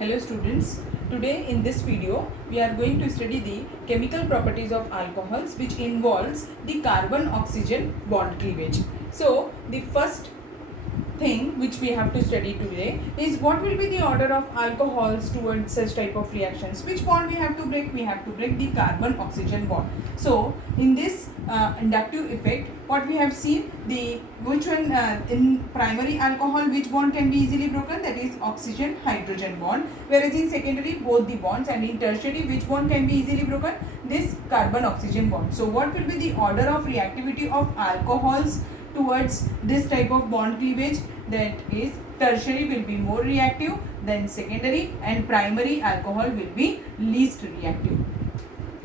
Hello students, today in this video we are going to study the chemical properties of alcohols which involves the carbon-oxygen bond cleavage. So the first thing which we have to study today is what will be the order of alcohols towards such type of reactions. Which bond we have to break? We have to break the carbon-oxygen bond. So in this inductive effect, what we have seen, the which one in primary alcohol which bond can be easily broken, that is oxygen hydrogen bond, whereas in secondary both the bonds, and in tertiary which bond can be easily broken, this carbon oxygen bond. So what will be the order of reactivity of alcohols towards this type of bond cleavage? That is tertiary will be more reactive than secondary, and primary alcohol will be least reactive.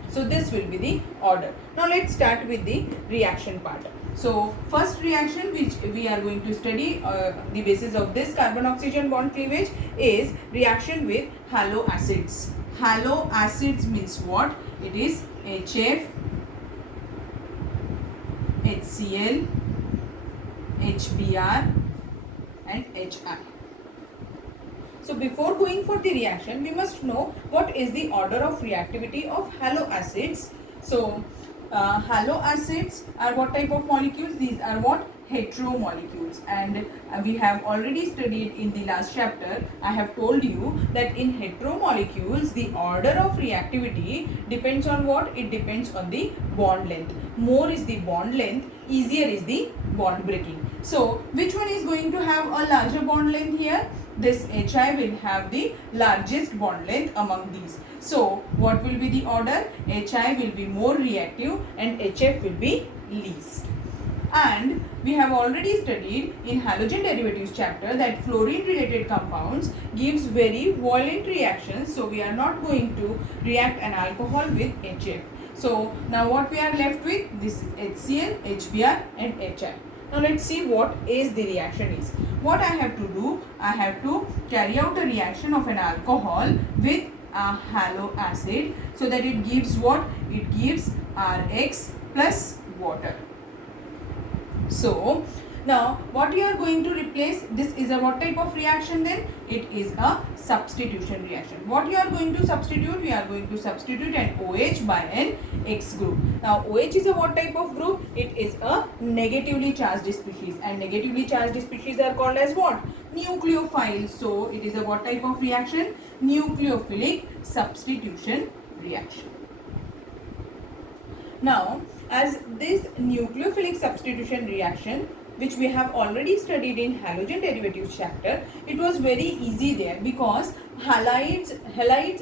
So this will be the order. Now let's start with the reaction part. So first reaction which we are going to study the basis of this carbon oxygen bond cleavage is reaction with halo acids. Halo acids means what? It is HF, HCl, HBr and HI. So before going for the reaction, we must know what is the order of reactivity of halo acids. So halo acids are what type of molecules? These are what? Hetero molecules, and we have already studied in the last chapter. I have told you that in hetero molecules the order of reactivity depends on what? It depends on the bond length. More is the bond length, easier is the bond breaking. So which one is going to have a larger bond length here? This HI will have the largest bond length among these. So what will be the order? HI will be more reactive and HF will be least. And we have already studied in halogen derivatives chapter that fluorine related compounds gives very violent reactions. So we are not going to react an alcohol with HF. So now what we are left with? This is HCl, HBr and HI. Now let's see what is the reaction is. What I have to do, I have to carry out a reaction of an alcohol with a halo acid, so that it gives what? It gives RX plus water. So now what you are going to replace? This is a what type of reaction then? It is a substitution reaction. What you are going to substitute? We are going to substitute an OH by an X group. Now OH is a what type of group? It is a negatively charged species, and negatively charged species are called as what? Nucleophiles. So it is a what type of reaction? Nucleophilic substitution reaction. Now as this nucleophilic substitution reaction, which we have already studied in halogen derivatives chapter, it was very easy there because halides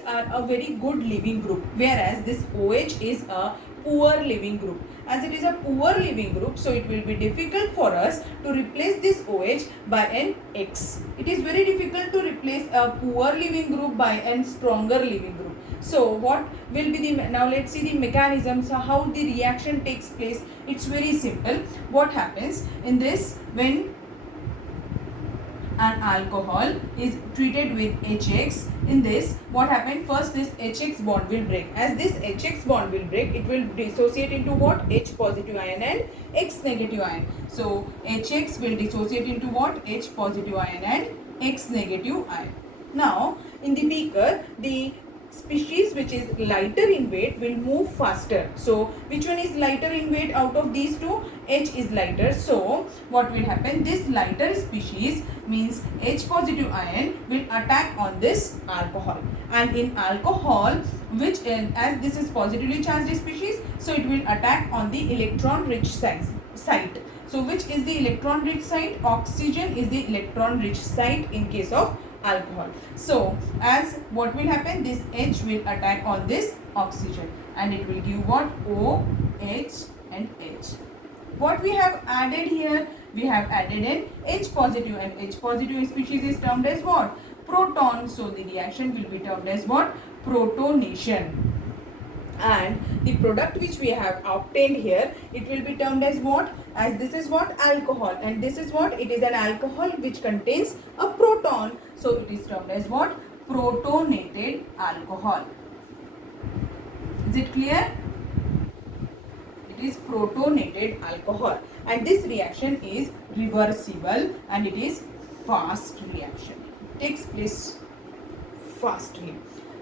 are a very good living group, whereas this OH is a poor living group. As it is a poor living group, so it will be difficult for us to replace this OH by an X. It is very difficult to replace a poor living group by a stronger living group. So what will be the, now let's see the mechanisms, how the reaction takes place. It's very simple. What happens in this, when an alcohol is treated with HX, in this what happened? First this HX bond will break. As this HX bond will break, it will dissociate into what? H positive ion and X negative ion. So HX will dissociate into what? H positive ion and X negative ion. Now in the beaker, the species which is lighter in weight will move faster. So which one is lighter in weight out of these two? H is lighter. So what will happen? This lighter species means H positive ion will attack on this alcohol, and in alcohol, which as this is positively charged species, so it will attack on the electron rich site. So which is the electron rich site? Oxygen is the electron rich site in case of alcohol. So as what will happen? This H will attack on this oxygen and it will give what? O, H and H. What we have added here? We have added an H positive, and H positive species is termed as what? Proton. So the reaction will be termed as what? Protonation. And the product which we have obtained here, it will be termed as what? As this is what? Alcohol, and this is what? It is an alcohol which contains a proton, so it is termed as what? Protonated alcohol. Is it clear? It is protonated alcohol, and this reaction is reversible and it is fast reaction. It takes place fastly.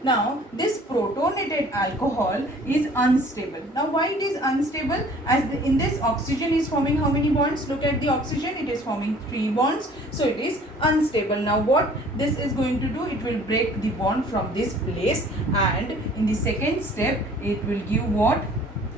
Now this protonated alcohol is unstable. Now why it is unstable? As in this oxygen is forming how many bonds? Look at the oxygen, it is forming 3 bonds. So it is unstable. Now what this is going to do? It will break the bond from this place, and in the second step it will give what?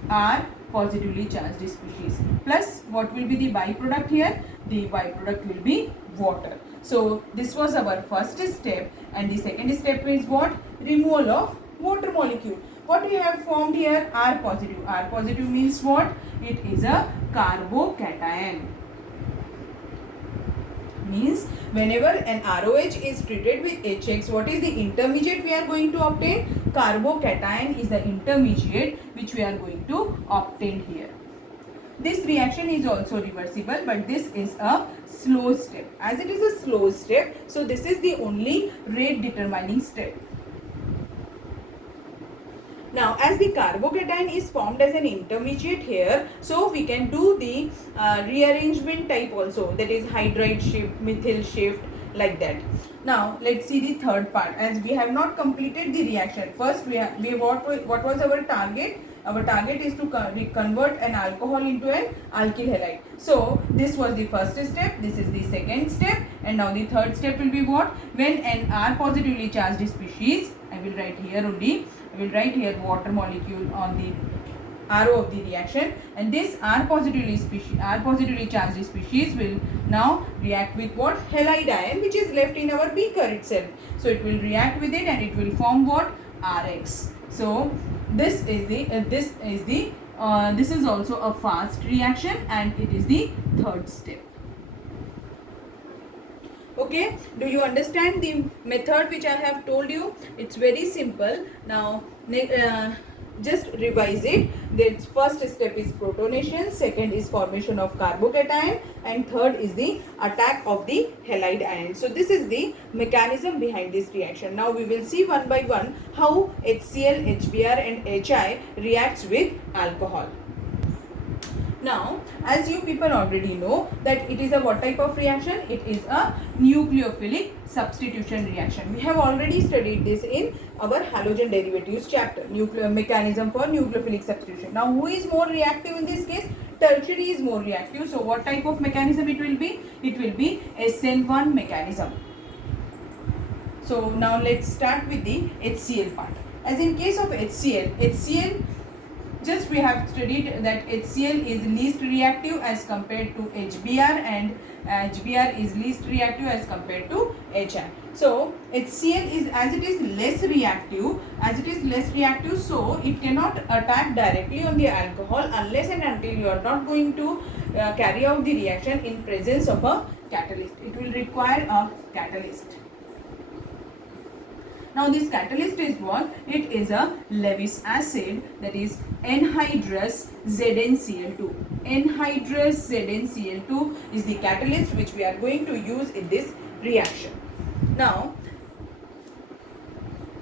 R positively charged species. Plus what will be the byproduct here? The byproduct will be water. So this was our first step, and the second step is what? Removal of water molecule. What we have formed here? R positive. R positive means what? It is a carbocation. Means whenever an ROH is treated with HX, what is the intermediate we are going to obtain? Carbocation is the intermediate which we are going to obtain here. This reaction is also reversible, but this is a slow step. As it is a slow step, so this is the only rate determining step. Now as the carbocation is formed as an intermediate here, so we can do the rearrangement type also, that is hydride shift, methyl shift, like that. Now let's see the third part. As we have not completed the reaction, first what was our target? Our target is to convert an alcohol into an alkyl halide. So this was the first step, this is the second step, and now the third step will be what? When an R positively charged species, I will write here only, I will write here water molecule on the arrow of the reaction, and this R positively charged species will now react with what? Halide ion, which is left in our beaker itself. So it will react with it and it will form what? RX. So this is also a fast reaction, and it is the third step. Okay, do you understand the method which I have told you? It's very simple. Now just revise it. The first step is protonation, second is formation of carbocation, and third is the attack of the halide ion. So this is the mechanism behind this reaction. Now we will see one by one how HCl, HBr and HI reacts with alcohol. Now, as you people already know that it is a what type of reaction? It is a nucleophilic substitution reaction. We have already studied this in our halogen derivatives chapter, mechanism for nucleophilic substitution. Now, who is more reactive in this case? Tertiary is more reactive. So, what type of mechanism it will be? It will be SN1 mechanism. So, now let's start with the HCl part. As in case of HCl, just we have studied that HCl is least reactive as compared to HBr, and HBr is least reactive as compared to HI. So HCl is, as it is less reactive, so it cannot attack directly on the alcohol unless and until you are not going to carry out the reaction in presence of a catalyst. It will require a catalyst. Now this catalyst is what? It is a Lewis acid, that is anhydrous ZnCl2. Anhydrous ZnCl2 is the catalyst which we are going to use in this reaction. Now,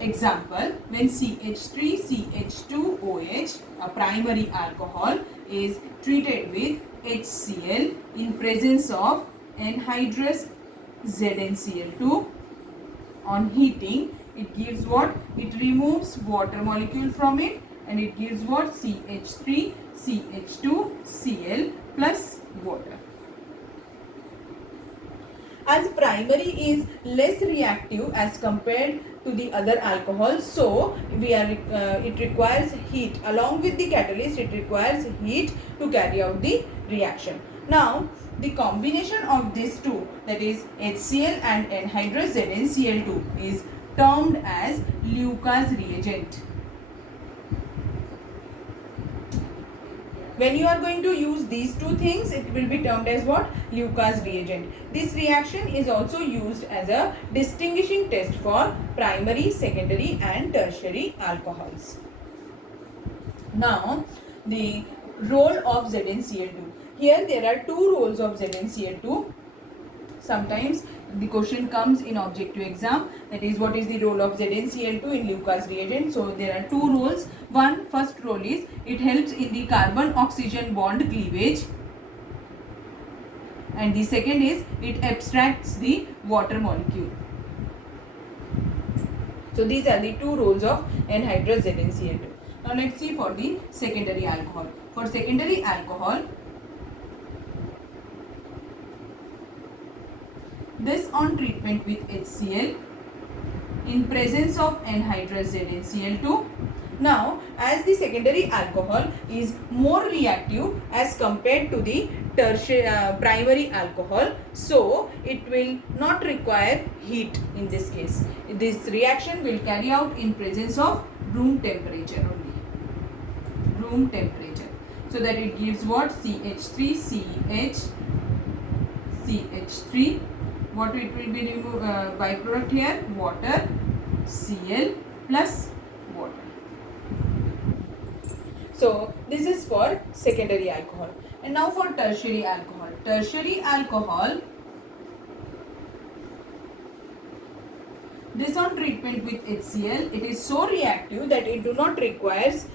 example, when CH3CH2OH, a primary alcohol, is treated with HCl in presence of anhydrous ZnCl2, on heating, it gives what? It removes water molecule from it, and it gives what? CH3, CH2, Cl plus water. As primary is less reactive as compared to the other alcohols, so it requires heat. Along with the catalyst, it requires heat to carry out the reaction. Now, the combination of these two, that is HCl and anhydrous ZnCl2, is termed as Lucas reagent. When you are going to use these two things, it will be termed as what? Lucas reagent. This reaction is also used as a distinguishing test for primary, secondary and tertiary alcohols. Now, the role of ZnCl2. Here there are two roles of ZnCl2. Sometimes the question comes in objective exam, that is what is the role of ZnCl2 in Lucas reagent. So there are two roles. First role is it helps in the carbon oxygen bond cleavage, and the second is it abstracts the water molecule. So So these are the two roles of anhydrous ZnCl2. Now let's see for the secondary alcohol. For secondary alcohol, this on treatment with HCl in presence of anhydrous ZnCl2. Now, as the secondary alcohol is more reactive as compared to the primary alcohol, so it will not require heat in this case. This reaction will carry out in presence of room temperature only. Room temperature. So that it gives what? CH3, what it will be removed byproduct here? Water, Cl plus water. So this is for secondary alcohol. And now for tertiary alcohol. Tertiary alcohol, this on treatment with HCl, it is so reactive that it do not requires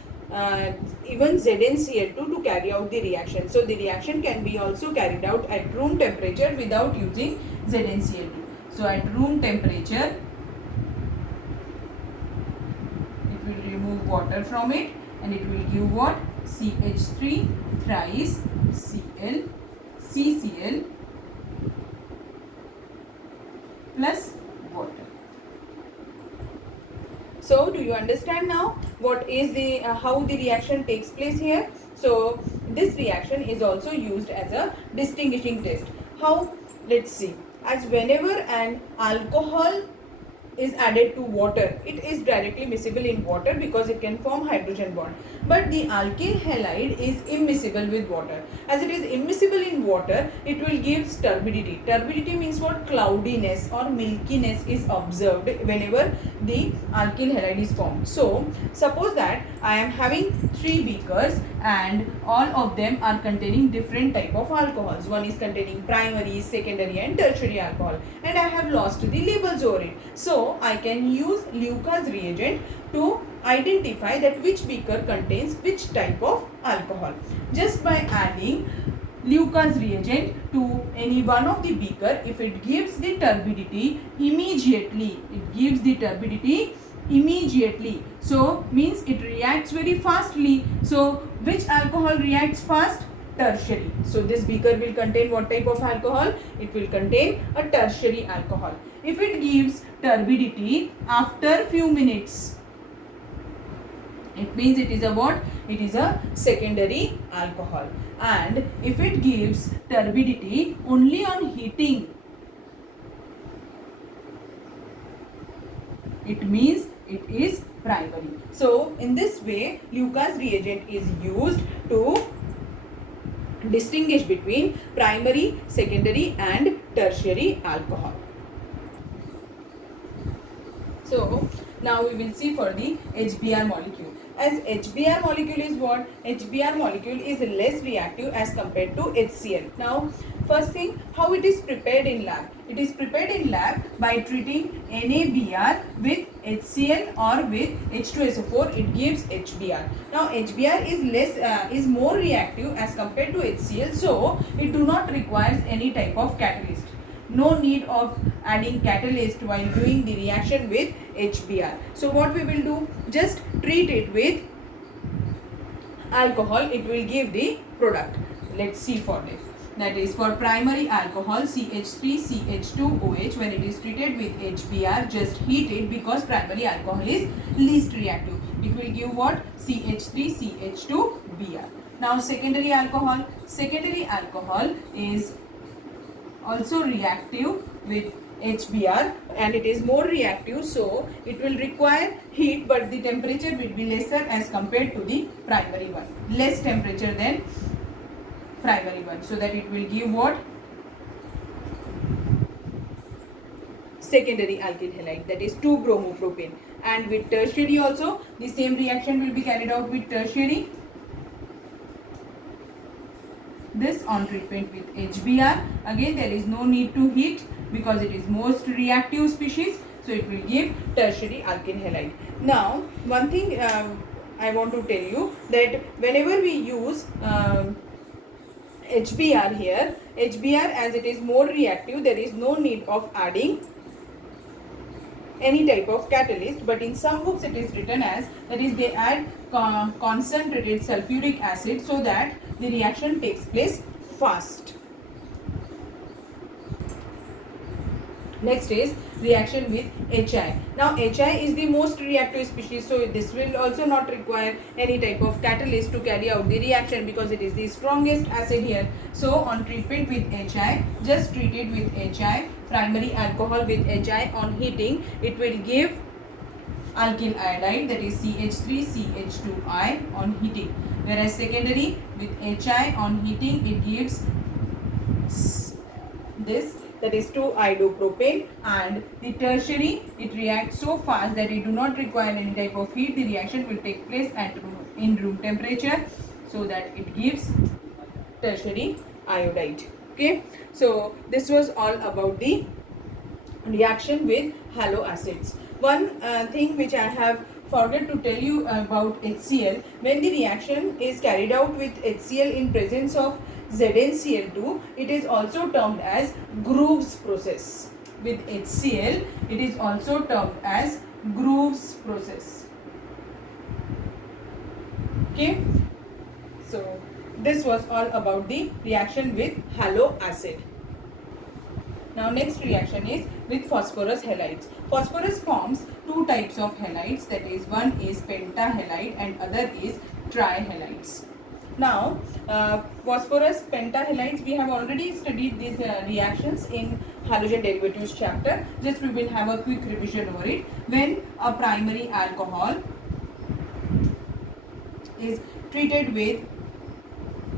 even ZnCl2 to carry out the reaction. So the reaction can be also carried out at room temperature without using ZnCl2. So at room temperature, it will remove water from it and it will give what? CH3 thrice Cl, CCl plus water. So do you understand now what is the how the reaction takes place here? So this reaction is also used as a distinguishing test. How? Let's see. As whenever an alcohol is added to water, it is directly miscible in water because it can form hydrogen bond. But the alkyl halide is immiscible with water. As it is immiscible in water, it will give turbidity. Turbidity means what? Cloudiness or milkiness is observed whenever the alkyl halide is formed. So suppose that I am having 3 beakers and all of them are containing different type of alcohols. One is containing primary, secondary and tertiary alcohol, and I have lost the labels over it. So I can use Lucas reagent to identify that which beaker contains which type of alcohol. Just by adding Lucas reagent to any one of the beaker, if it gives the turbidity immediately, so means it reacts very fastly. So which alcohol reacts fast? Tertiary. So this beaker will contain what type of alcohol? It will contain a tertiary alcohol. If it gives turbidity after few minutes, it means it is a what? It is a secondary alcohol. And if it gives turbidity only on heating, it means it is primary. So in this way, Lucas reagent is used to distinguish between primary, secondary and tertiary alcohol. So now we will see for the HBr molecule. As HBr molecule is what? HBr molecule is less reactive as compared to HCl. Now first thing, how it is prepared in lab? It is prepared in lab by treating NaBr with HCl or with H2SO4. It gives HBr. Now HBr is more reactive as compared to HCl, so it do not requires any type of catalyst. No need of adding catalyst while doing the reaction with HBr. So what we will do? Just treat it with alcohol. It will give the product. Let's see for this. That is for primary alcohol CH3CH2OH. When it is treated with HBr, just heat it because primary alcohol is least reactive. It will give what? CH3CH2Br. Now secondary alcohol. Secondary alcohol is also reactive with HBr and it is more reactive, so it will require heat, but the temperature will be lesser as compared to the primary one. Less temperature than primary one, so that it will give what? Secondary alkyl halide, that is 2-bromopropane. And with tertiary also the same reaction will be carried out with tertiary. This on treatment with HBr, again there is no need to heat because it is most reactive species, so it will give tertiary alkyl halide. Now one thing I want to tell you, that whenever we use HBr here, HBr as it is more reactive, there is no need of adding any type of catalyst, but in some books it is written as, that is they add concentrated sulfuric acid so that the reaction takes place fast. Next is reaction with HI. Now HI is the most reactive species, so this will also not require any type of catalyst to carry out the reaction because it is the strongest acid here. So on treatment with HI, just treat it with HI, primary alcohol with HI on heating, it will give alkyl iodide, that is CH3CH2I on heating, whereas secondary with HI on heating it gives this, that is 2-iodopropane, and the tertiary it reacts so fast that it do not require any type of heat. The reaction will take place in room temperature, so that it gives tertiary iodide. Okay, so this was all about the reaction with halo acids. One thing which I have forgot to tell you about HCl, when the reaction is carried out with HCl in presence of ZnCl2, it is also termed as Groves process. With HCl, it is also termed as Groves process. Okay, so this was all about the reaction with halo acid. Now next reaction is with phosphorus halides. Phosphorus forms two types of halides, that is one is pentahalide and other is trihalides. Now phosphorus pentahalides, we have already studied these reactions in halogen derivatives chapter. Just we will have a quick revision over it. When a primary alcohol is treated with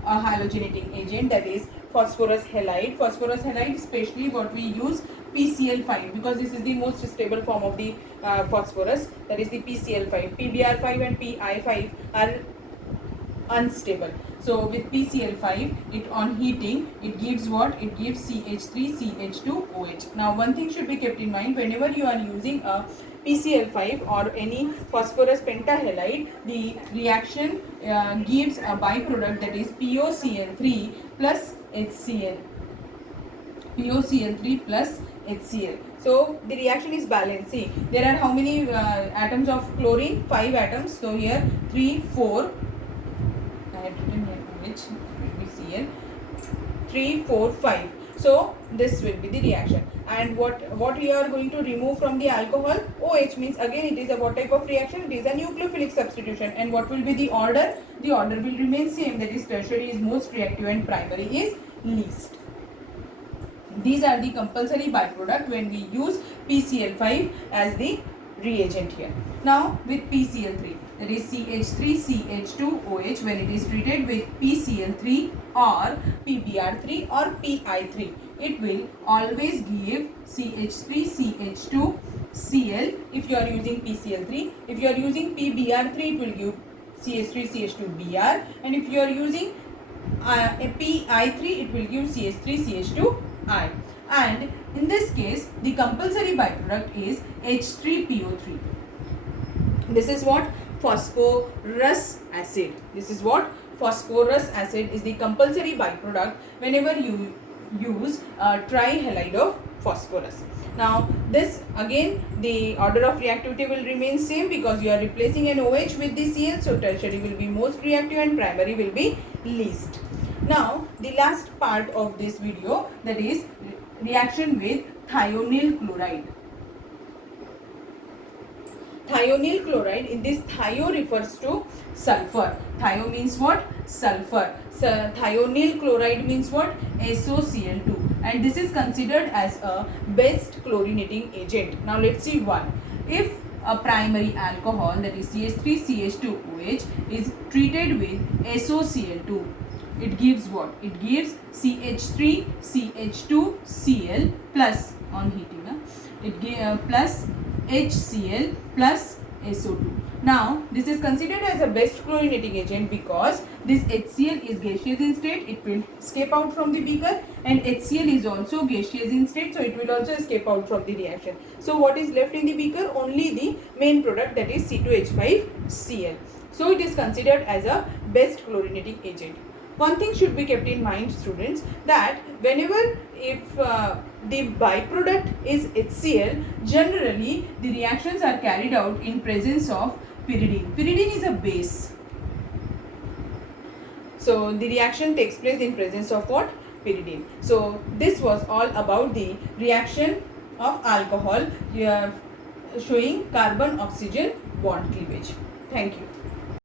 a halogenating agent, that is phosphorus halide. Phosphorus halide, especially what we use PCl5, because this is the most stable form of the phosphorus, that is the PCl5. PBr5 and Pi5 are unstable. So with PCl5, it on heating it gives what? It gives CH3CH2OH. Now one thing should be kept in mind, whenever you are using a PCl5 or any phosphorus pentahalide, the reaction gives a byproduct, that is POCl3 plus HCl. POCl3 plus HCl. So the reaction is balanced. See, there are how many atoms of chlorine? 5 atoms. So here 3, 4. I have written here which will be Cl. 3, 4, 5. So this will be the reaction. And what you are going to remove from the alcohol? OH, means again it is a what type of reaction? It is a nucleophilic substitution. And what will be the order? The order will remain same, that is tertiary is most reactive and primary is least. These are the compulsory byproduct when we use PCl5 as the reagent here. Now with PCl3, that is CH3CH2OH, when it is treated with PCl3 or PBr3 or Pi3, it will always give CH3CH2Cl if you are using PCl3. If you are using PBr3, it will give CH3CH2Br, and if you are using Pi3, it will give CH3CH2I. And in this case, the compulsory byproduct is H3PO3. This is what? Phosphorus acid. This is what? Phosphorus acid is the compulsory byproduct whenever you use a trihalide of phosphorus. Now this again, the order of reactivity will remain same because you are replacing an OH with the Cl, so tertiary will be most reactive and primary will be least. Now the last part of this video, that is reaction with thionyl chloride. Thionyl chloride, in this thio refers to sulfur. Thio means what? Sulfur. So thionyl chloride means what? SOCl2, and this is considered as a best chlorinating agent. Now let's see why. If a primary alcohol, that is CH3CH2OH, is treated with SOCl2, it gives what? It gives CH3CH2Cl plus on heating. It gives plus HCl plus SO2. Now this is considered as a best chlorinating agent because this HCl is gaseous in state, it will escape out from the beaker, and HCl is also gaseous in state, so it will also escape out from the reaction. So what is left in the beaker? Only the main product, that is C2H5Cl. So it is considered as a best chlorinating agent. One thing should be kept in mind, students, that whenever if the byproduct is HCl, generally the reactions are carried out in presence of pyridine. Pyridine is a base. So the reaction takes place in presence of what? Pyridine. So this was all about the reaction of alcohol showing carbon oxygen bond cleavage. Thank you.